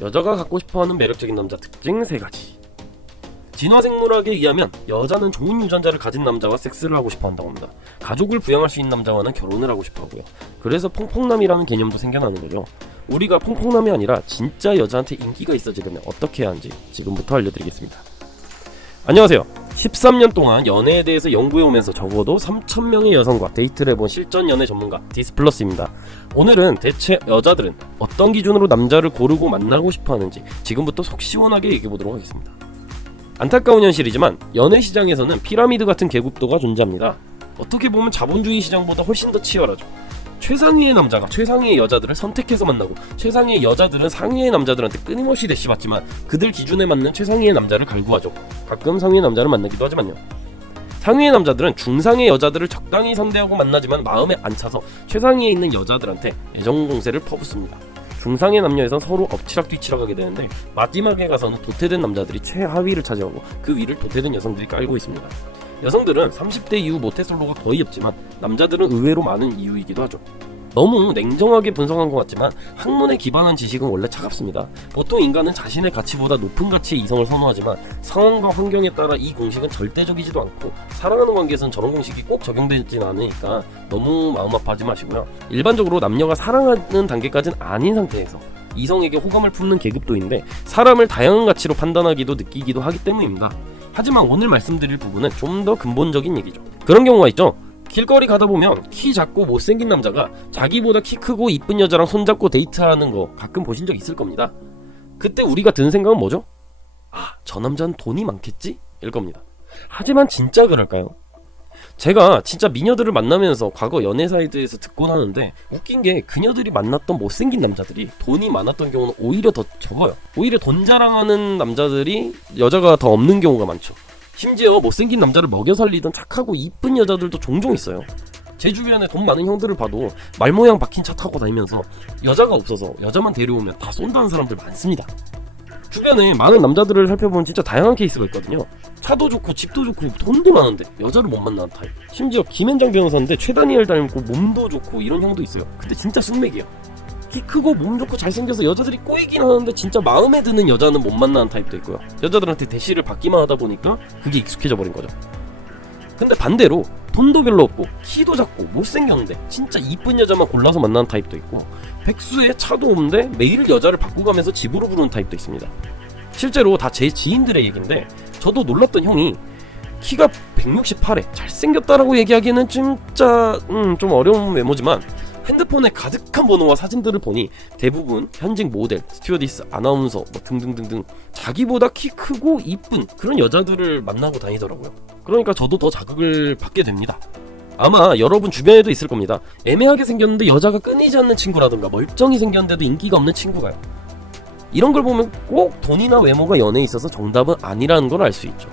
여자가 갖고 싶어하는 매력적인 남자 특징 3가지. 진화생물학에 의하면 여자는 좋은 유전자를 가진 남자와 섹스를 하고 싶어 한다고 합니다. 가족을 부양할 수 있는 남자와는 결혼을 하고 싶어 하고요. 그래서 퐁퐁남이라는 개념도 생겨나는 거죠. 우리가 퐁퐁남이 아니라 진짜 여자한테 인기가 있어지려면 어떻게 해야 하는지 지금부터 알려드리겠습니다. 안녕하세요. 13년 동안 연애에 대해서 연구해오면서 적어도 3,000명의 여성과 데이트를 해본 실전 연애 전문가 디스플러스입니다. 오늘은 대체 여자들은 어떤 기준으로 남자를 고르고 만나고 싶어 하는지 지금부터 속 시원하게 얘기해보도록 하겠습니다. 안타까운 현실이지만 연애 시장에서는 피라미드 같은 계급도가 존재합니다. 어떻게 보면 자본주의 시장보다 훨씬 더 치열하죠. 최상위의 남자가 최상위의 여자들을 선택해서 만나고 최상위의 여자들은 상위의 남자들한테 끊임없이 대시받지만 그들 기준에 맞는 최상위의 남자를 갈구하죠. 가끔 상위의 남자를 만나기도 하지만요. 상위의 남자들은 중상의 여자들을 적당히 선대하고 만나지만 마음에 안 차서 최상위에 있는 여자들한테 애정 공세를 퍼붓습니다. 중상의 남녀에선 서로 엎치락뒤치락 하게 되는데 마지막에 가서는 도태된 남자들이 최하위를 차지하고 그 위를 도태된 여성들이 깔고 있습니다. 여성들은 30대 이후 모태솔로가 거의 없지만 남자들은 의외로 많은 이유이기도 하죠. 너무 냉정하게 분석한 것 같지만 학문에 기반한 지식은 원래 차갑습니다. 보통 인간은 자신의 가치보다 높은 가치의 이성을 선호하지만 상황과 환경에 따라 이 공식은 절대적이지도 않고 사랑하는 관계에서는 저런 공식이 꼭 적용되진 않으니까 너무 마음 아파하지 마시고요. 일반적으로 남녀가 사랑하는 단계까지는 아닌 상태에서 이성에게 호감을 품는 계급도인데 사람을 다양한 가치로 판단하기도 느끼기도 하기 때문입니다. 하지만 오늘 말씀드릴 부분은 좀 더 근본적인 얘기죠. 그런 경우가 있죠. 길거리 가다 보면 키 작고 못생긴 남자가 자기보다 키 크고 이쁜 여자랑 손잡고 데이트하는 거 가끔 보신 적 있을 겁니다. 그때 우리가 드는 생각은 뭐죠? 저 남자는 돈이 많겠지? 일 겁니다. 하지만 진짜 그럴까요? 제가 진짜 미녀들을 만나면서 과거 연애 사이트에서 듣곤 하는데 웃긴 게 그녀들이 만났던 못생긴 남자들이 돈이 많았던 경우는 오히려 더 적어요. 오히려 돈 자랑하는 남자들이 여자가 더 없는 경우가 많죠. 심지어 못생긴 남자를 먹여 살리던 착하고 이쁜 여자들도 종종 있어요. 제 주변에 돈 많은 형들을 봐도 말모양 박힌 차 타고 다니면서 여자가 없어서 여자만 데려오면 다 쏜다는 사람들 많습니다. 주변에 많은 남자들을 살펴보면 진짜 다양한 케이스가 있거든요. 차도 좋고 집도 좋고 돈도 많은데 여자를 못 만나는 타입. 심지어 김앤장 변호사인데 최다니엘 닮고 몸도 좋고 이런 형도 있어요. 근데 진짜 숙맥이야. 키 크고 몸 좋고 잘생겨서 여자들이 꼬이긴 하는데 진짜 마음에 드는 여자는 못 만나는 타입도 있고요. 여자들한테 대시를 받기만 하다 보니까 그게 익숙해져 버린 거죠. 근데 반대로 돈도 별로 없고 키도 작고 못생겼는데 진짜 이쁜 여자만 골라서 만나는 타입도 있고 백수에 차도 없는데 매일 여자를 바꾸가면서 집으로 부르는 타입도 있습니다. 실제로 다 제 지인들의 얘기인데 저도 놀랐던 형이 키가 168에 잘생겼다라고 얘기하기에는 진짜 좀 어려운 외모지만 핸드폰에 가득한 번호와 사진들을 보니 대부분 현직 모델, 스튜어디스, 아나운서 등등등등 자기보다 키 크고 이쁜 그런 여자들을 만나고 다니더라고요. 그러니까 저도 더 자극을 받게 됩니다. 아마 여러분 주변에도 있을 겁니다. 애매하게 생겼는데 여자가 끊이지 않는 친구라든가 멀쩡히 생겼는데도 인기가 없는 친구가요. 이런 걸 보면 꼭 돈이나 외모가 연애에 있어서 정답은 아니라는 걸 알 수 있죠.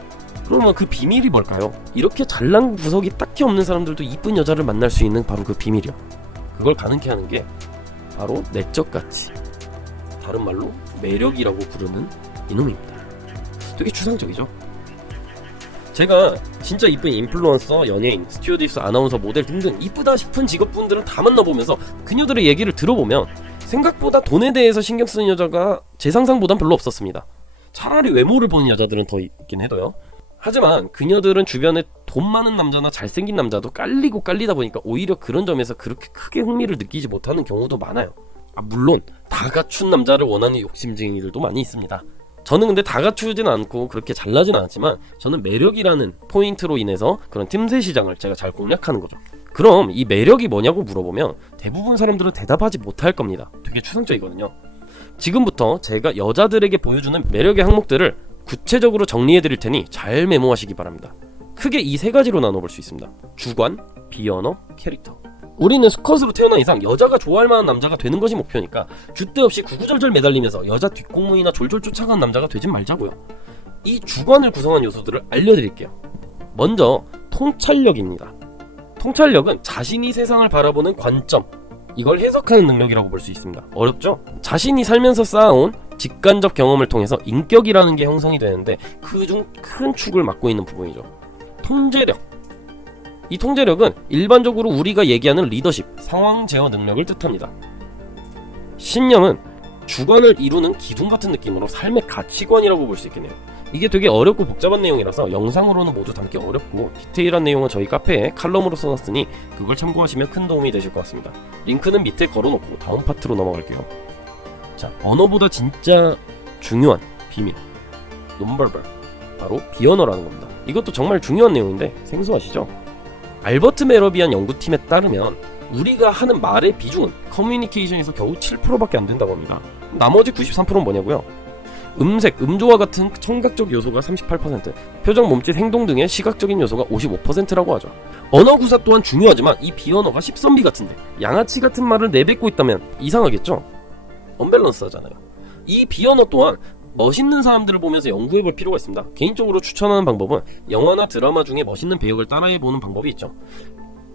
그러면 그 비밀이 뭘까요? 이렇게 잘난 구석이 딱히 없는 사람들도 이쁜 여자를 만날 수 있는 바로 그 비밀이요. 그걸 가능케 하는 게 바로 내적 가치, 다른 말로 매력이라고 부르는 이놈입니다. 되게 추상적이죠? 제가 진짜 이쁜 인플루언서, 연예인, 스튜어디스, 아나운서, 모델 등등 이쁘다 싶은 직업분들은 다 만나보면서 그녀들의 얘기를 들어보면 생각보다 돈에 대해서 신경 쓰는 여자가 제 상상보단 별로 없었습니다. 차라리 외모를 보는 여자들은 더 있긴 해도요. 하지만 그녀들은 주변에 돈 많은 남자나 잘생긴 남자도 깔리고 깔리다 보니까 오히려 그런 점에서 그렇게 크게 흥미를 느끼지 못하는 경우도 많아요. 물론 다 갖춘 남자를 원하는 욕심쟁이들도 많이 있습니다. 저는 근데 다 갖추진 않고 그렇게 잘나진 않았지만 저는 매력이라는 포인트로 인해서 그런 틈새 시장을 제가 잘 공략하는 거죠. 그럼 이 매력이 뭐냐고 물어보면 대부분 사람들은 대답하지 못할 겁니다. 되게 추상적이거든요. 지금부터 제가 여자들에게 보여주는 매력의 항목들을 구체적으로 정리해드릴 테니 잘 메모하시기 바랍니다. 크게 이 3가지로 나눠볼 수 있습니다. 주관, 비언어, 캐릭터. 우리는 수컷으로 태어난 이상 여자가 좋아할 만한 남자가 되는 것이 목표니까 줏대 없이 구구절절 매달리면서 여자 뒷공문이나 졸졸 쫓아가는 남자가 되진 말자고요. 이 주관을 구성한 요소들을 알려드릴게요. 먼저 통찰력입니다. 통찰력은 자신이 세상을 바라보는 관점, 이걸 해석하는 능력이라고 볼 수 있습니다. 어렵죠? 자신이 살면서 쌓아온 직관적 경험을 통해서 인격이라는 게 형성이 되는데 그중 큰 축을 맡고 있는 부분이죠. 통제력. 이 통제력은 일반적으로 우리가 얘기하는 리더십, 상황 제어 능력을 뜻합니다. 신념은 주관을 이루는 기둥 같은 느낌으로 삶의 가치관이라고 볼 수 있겠네요. 이게 되게 어렵고 복잡한 내용이라서 영상으로는 모두 담기 어렵고 디테일한 내용은 저희 카페에 칼럼으로 써놨으니 그걸 참고하시면 큰 도움이 되실 것 같습니다. 링크는 밑에 걸어놓고 다음 파트로 넘어갈게요. 자, 언어보다 진짜 중요한 비밀 논벌벌, 바로 비언어라는 겁니다. 이것도 정말 중요한 내용인데 생소하시죠? 알버트 메러비안 연구팀에 따르면 우리가 하는 말의 비중은 커뮤니케이션에서 겨우 7%밖에 안 된다고 합니다. 나머지 93%는 뭐냐고요? 음색, 음조와 같은 청각적 요소가 38%, 표정, 몸짓, 행동 등의 시각적인 요소가 55%라고 하죠. 언어 구사 또한 중요하지만 이 비언어가 십선비 같은데 양아치 같은 말을 내뱉고 있다면 이상하겠죠? 언밸런스하잖아요. 이 비언어 또한 멋있는 사람들을 보면서 연구해볼 필요가 있습니다. 개인적으로 추천하는 방법은 영화나 드라마 중에 멋있는 배역을 따라해보는 방법이 있죠.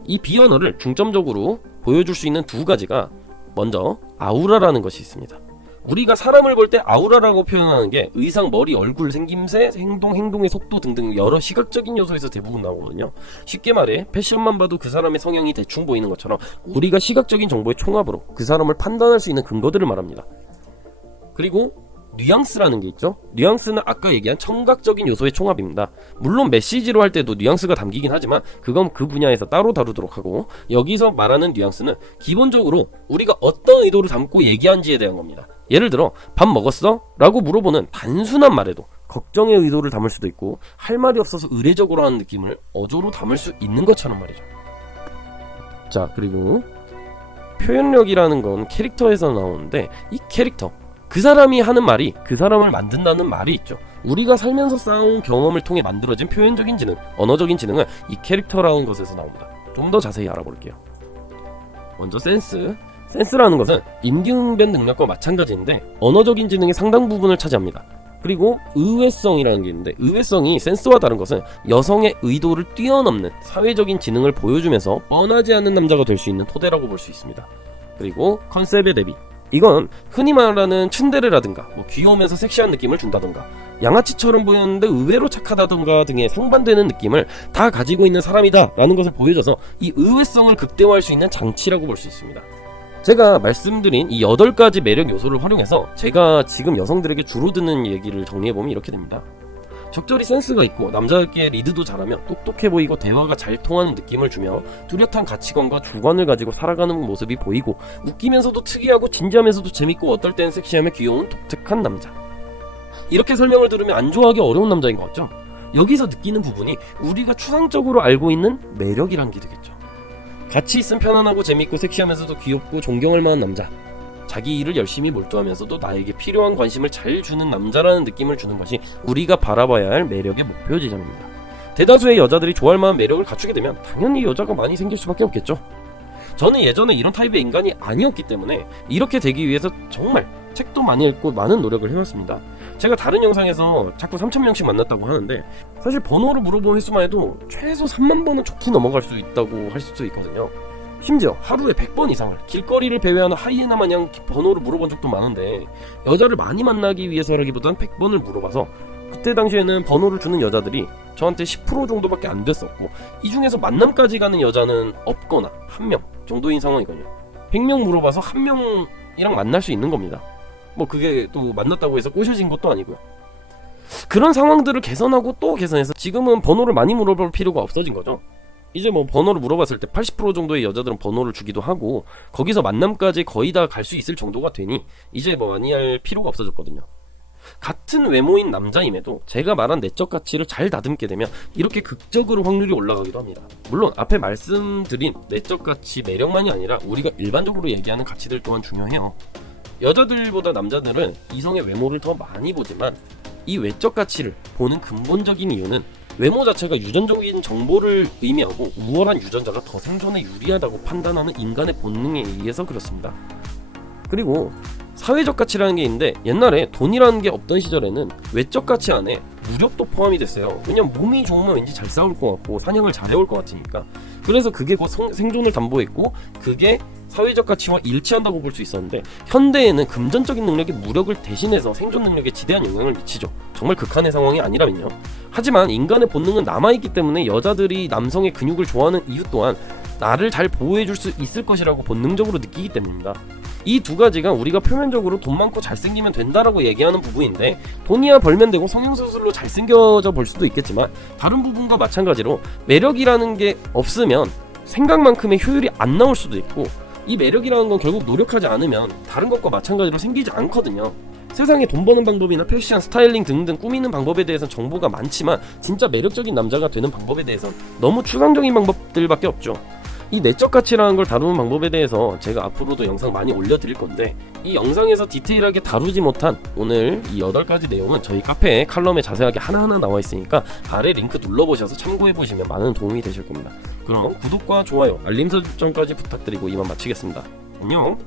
이 비언어를 중점적으로 보여줄 수 있는 두 가지가 먼저 아우라라는 것이 있습니다. 우리가 사람을 볼 때 아우라라고 표현하는 게 의상, 머리, 얼굴, 생김새, 행동의 속도 등등 여러 시각적인 요소에서 대부분 나오거든요. 쉽게 말해 패션만 봐도 그 사람의 성향이 대충 보이는 것처럼 우리가 시각적인 정보의 총합으로 그 사람을 판단할 수 있는 근거들을 말합니다. 그리고 뉘앙스라는 게 있죠. 뉘앙스는 아까 얘기한 청각적인 요소의 총합입니다. 물론 메시지로 할 때도 뉘앙스가 담기긴 하지만 그건 그 분야에서 따로 다루도록 하고, 여기서 말하는 뉘앙스는 기본적으로 우리가 어떤 의도를 담고 얘기한지에 대한 겁니다. 예를 들어 밥 먹었어? 라고 물어보는 단순한 말에도 걱정의 의도를 담을 수도 있고, 할 말이 없어서 의례적으로 하는 느낌을 어조로 담을 수 있는 것처럼 말이죠. 자, 그리고 표현력이라는 건 캐릭터에서 나오는데, 이 캐릭터, 그 사람이 하는 말이 그 사람을 만든다는 말이 있죠. 우리가 살면서 쌓아온 경험을 통해 만들어진 표현적인 지능, 언어적인 지능은 이 캐릭터라는 것에서 나옵니다. 좀 더 자세히 알아볼게요. 먼저 센스라는 것은 인기응변 능력과 마찬가지인데 언어적인 지능의 상당 부분을 차지합니다. 그리고 의외성이라는 게 있는데, 의외성이 센스와 다른 것은 여성의 의도를 뛰어넘는 사회적인 지능을 보여주면서 뻔하지 않은 남자가 될 수 있는 토대라고 볼 수 있습니다. 그리고 컨셉의 대비, 이건 흔히 말하는 츤데레라든가 귀여우면서 섹시한 느낌을 준다든가 양아치처럼 보였는데 의외로 착하다든가 등의 상반되는 느낌을 다 가지고 있는 사람이다 라는 것을 보여줘서 이 의외성을 극대화할 수 있는 장치라고 볼 수 있습니다. 제가 말씀드린 이 8가지 매력 요소를 활용해서 제가 지금 여성들에게 주로 듣는 얘기를 정리해보면 이렇게 됩니다. 적절히 센스가 있고 남자답게 리드도 잘하며 똑똑해 보이고 대화가 잘 통하는 느낌을 주며 뚜렷한 가치관과 주관을 가지고 살아가는 모습이 보이고, 웃기면서도 특이하고 진지하면서도 재밌고 어떨 땐 섹시하며 귀여운 독특한 남자. 이렇게 설명을 들으면 안 좋아하기 어려운 남자인 것 같죠? 여기서 느끼는 부분이 우리가 추상적으로 알고 있는 매력이란 게 되겠죠. 같이 있으면 편안하고 재밌고 섹시하면서도 귀엽고 존경할 만한 남자, 자기 일을 열심히 몰두하면서도 나에게 필요한 관심을 잘 주는 남자라는 느낌을 주는 것이 우리가 바라봐야 할 매력의 목표 지점입니다. 대다수의 여자들이 좋아할 만한 매력을 갖추게 되면 당연히 여자가 많이 생길 수밖에 없겠죠. 저는 예전에 이런 타입의 인간이 아니었기 때문에 이렇게 되기 위해서 정말 책도 많이 읽고 많은 노력을 해왔습니다. 제가 다른 영상에서 자꾸 3,000명씩 만났다고 하는데, 사실 번호를 물어본 횟수만 해도 최소 3만 번은 좋게 넘어갈 수 있다고 할 수도 있거든요. 심지어 하루에 100번 이상을 길거리를 배회하는 하이에나 마냥 번호를 물어본 적도 많은데, 여자를 많이 만나기 위해서라기보단 100번을 물어봐서 그때 당시에는 번호를 주는 여자들이 저한테 10% 정도밖에 안 됐었고, 이 중에서 만남까지 가는 여자는 없거나 1명 정도인 상황이거든요. 100명 물어봐서 1명이랑 만날 수 있는 겁니다. 그게 또 만났다고 해서 꼬셔진 것도 아니고요. 그런 상황들을 개선하고 또 개선해서 지금은 번호를 많이 물어볼 필요가 없어진 거죠. 이제 번호를 물어봤을 때 80% 정도의 여자들은 번호를 주기도 하고, 거기서 만남까지 거의 다 갈 수 있을 정도가 되니 이제 많이 할 필요가 없어졌거든요. 같은 외모인 남자임에도 제가 말한 내적 가치를 잘 다듬게 되면 이렇게 극적으로 확률이 올라가기도 합니다. 물론 앞에 말씀드린 내적 가치, 매력만이 아니라 우리가 일반적으로 얘기하는 가치들 또한 중요해요. 여자들보다 남자들은 이성의 외모를 더 많이 보지만 이 외적 가치를 보는 근본적인 이유는 외모 자체가 유전적인 정보를 의미하고 우월한 유전자가 더 생존에 유리하다고 판단하는 인간의 본능에 의해서 그렇습니다. 그리고 사회적 가치라는 게 있는데, 옛날에 돈이라는 게 없던 시절에는 외적 가치 안에 무력도 포함이 됐어요. 왜냐면 몸이 좋으면 왠지 잘 싸울 것 같고 사냥을 잘 해올 것 같으니까. 그래서 그게 곧 생존을 담보했고 그게 사회적 가치와 일치한다고 볼 수 있었는데, 현대에는 금전적인 능력이 무력을 대신해서 생존 능력에 지대한 영향을 미치죠. 정말 극한의 상황이 아니라면요. 하지만 인간의 본능은 남아있기 때문에 여자들이 남성의 근육을 좋아하는 이유 또한 나를 잘 보호해줄 수 있을 것이라고 본능적으로 느끼기 때문입니다. 이 두 가지가 우리가 표면적으로 돈 많고 잘생기면 된다라고 얘기하는 부분인데, 돈이야 벌면 되고 성형수술로 잘생겨져 볼 수도 있겠지만 다른 부분과 마찬가지로 매력이라는 게 없으면 생각만큼의 효율이 안 나올 수도 있고, 이 매력이라는 건 결국 노력하지 않으면 다른 것과 마찬가지로 생기지 않거든요. 세상에 돈 버는 방법이나 패션, 스타일링 등등 꾸미는 방법에 대해서는 정보가 많지만 진짜 매력적인 남자가 되는 방법에 대해서는 너무 추상적인 방법들밖에 없죠. 이 내적 가치라는 걸 다루는 방법에 대해서 제가 앞으로도 영상 많이 올려드릴 건데, 이 영상에서 디테일하게 다루지 못한 오늘 이 8가지 내용은 저희 카페에 칼럼에 자세하게 하나하나 나와 있으니까 아래 링크 눌러보셔서 참고해보시면 많은 도움이 되실 겁니다. 그럼 구독과 좋아요, 알림 설정까지 부탁드리고 이만 마치겠습니다. 안녕.